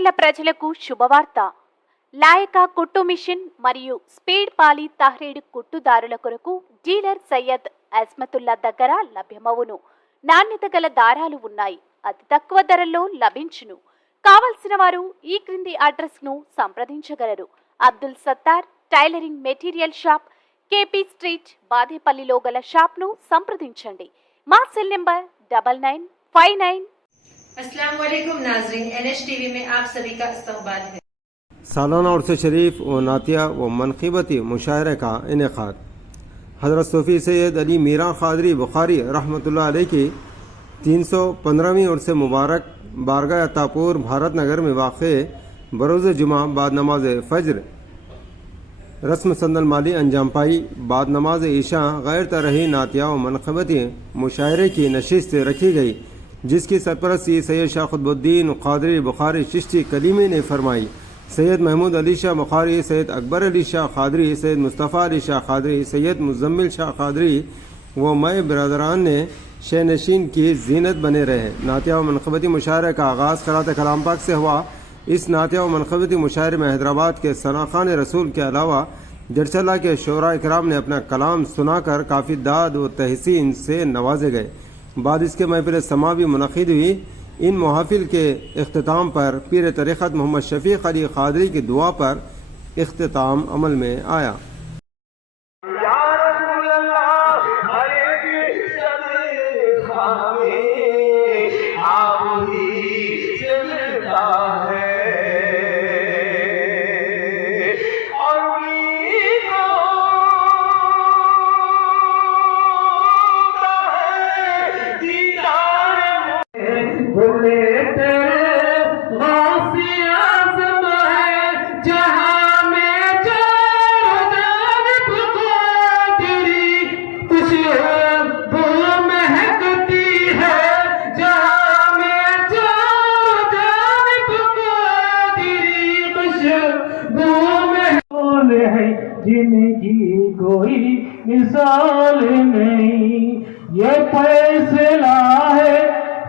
మాచర్ల ప్రజలకు శుభవార్త. లాయక కుట్టు మిషన్ మరియు స్పీడ్ పాలి తహ్రీడ్ కుట్టుదారుల కొరకు డీలర్ సయ్యద్ అజ్మతుల్లా దగ్గర లభ్యమవును. నాణ్యత గల దారాలు ఉన్నాయి. అతి తక్కువ ధరల్లో లభించును. కావలసిన వారు ఈ క్రింది అడ్రస్ ను సంప్రదించగలరు. Abdul Sattar tailoring material shop, KP street, బాదేపల్లిలో గల షాప్ ను సంప్రదించండి. మా సెల్ నంబర్ 9959। अस्सलाम वालेकुम नाज़रीन, NH टीवी में आप सभी का इस्तकबाल है। सालाना उर्स शरीफ व नातिया व मनक़िबती मुशायरे का इनेक़ाद। हज़रत सूफ़ी सैयद अली मीरा क़ादरी बुखारी रहमतुल्लाह अलैह की 315वीं उर्स मुबारक बारगाह अतापुर भारत नगर में वाक़े बरोज़ जुमा बाद नमाज फ़ज्र रस्म संदल माली अंजाम पाई। बाद नमाज ईशा गैर तरही नातिया व मनक़िबती मुशायरे की नशिस्त रखी गई, जिसकी सरपरस्ती सैयद शाह क़ुतबुद्दीन क़ादरी बुखारी चिश्ती कलीमी ने फरमाई। सैयद महमूद अली शाह बुखारी, सैयद अकबर अली शाह क़ादरी, सैयद मुस्तफ़ा अली शाह क़ादरी, सैयद मुज़म्मिल शाह क़ादरी व मय बरदरान ने शह नशीन की जीनत बने रहे। नातिया व मनक़िबती मुशायरे का आगाज़ क़रात कलाम पाक से हुआ। इस नातिया व मनक़िबती मुशायरे में हैदराबाद के सनाखान रसूल के अलावा जरचला के शोरा इकराम ने अपना कलाम सुनाकर काफ़ी दाद व तहसीन से नवाजे गए। बाद इसके महफिल समा भी मुनक़िद हुई। इन महफिल के अख्ताम पर पीर तरीक़त मोहम्मद शफ़ीक़ अली क़ादरी की दुआ पर अख्ताम अमल में आया। जिनकी कोई मिसाल नहीं, ये फैसला है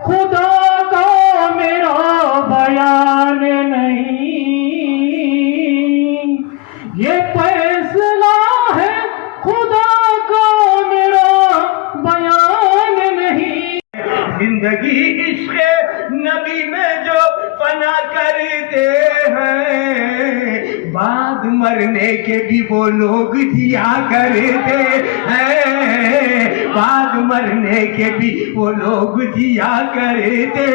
खुदा का, मेरा बयान नहीं। ये फैसला है खुदा का, मेरा बयान नहीं। जिंदगी इश्क़ नबी में जो फना करते हैं, बाद मरने के भी वो लोग जिया करते हैं। बाद मरने के भी वो लोग जिया करते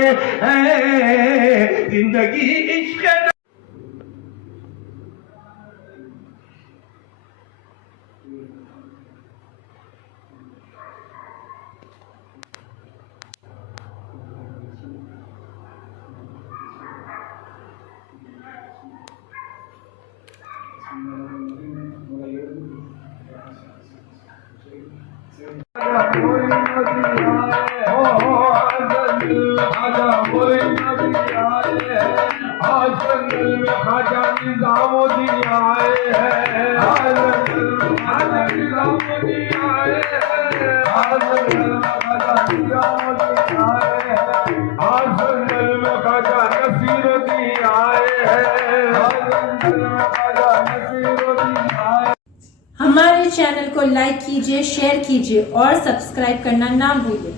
हैं। जिंदगी इश्क़ खाजा निज़ामुद्दीन आए हैं, खाजा निज़ामुद्दीन आए हैं, खाजा निज़ामुद्दीन आए हैं, खाजा नसीरुद्दीन आए हैं, खाजा नसीरुद्दीन आए। हमारे चैनल को लाइक कीजिए, शेयर कीजिए और सब्सक्राइब करना ना भूलिए।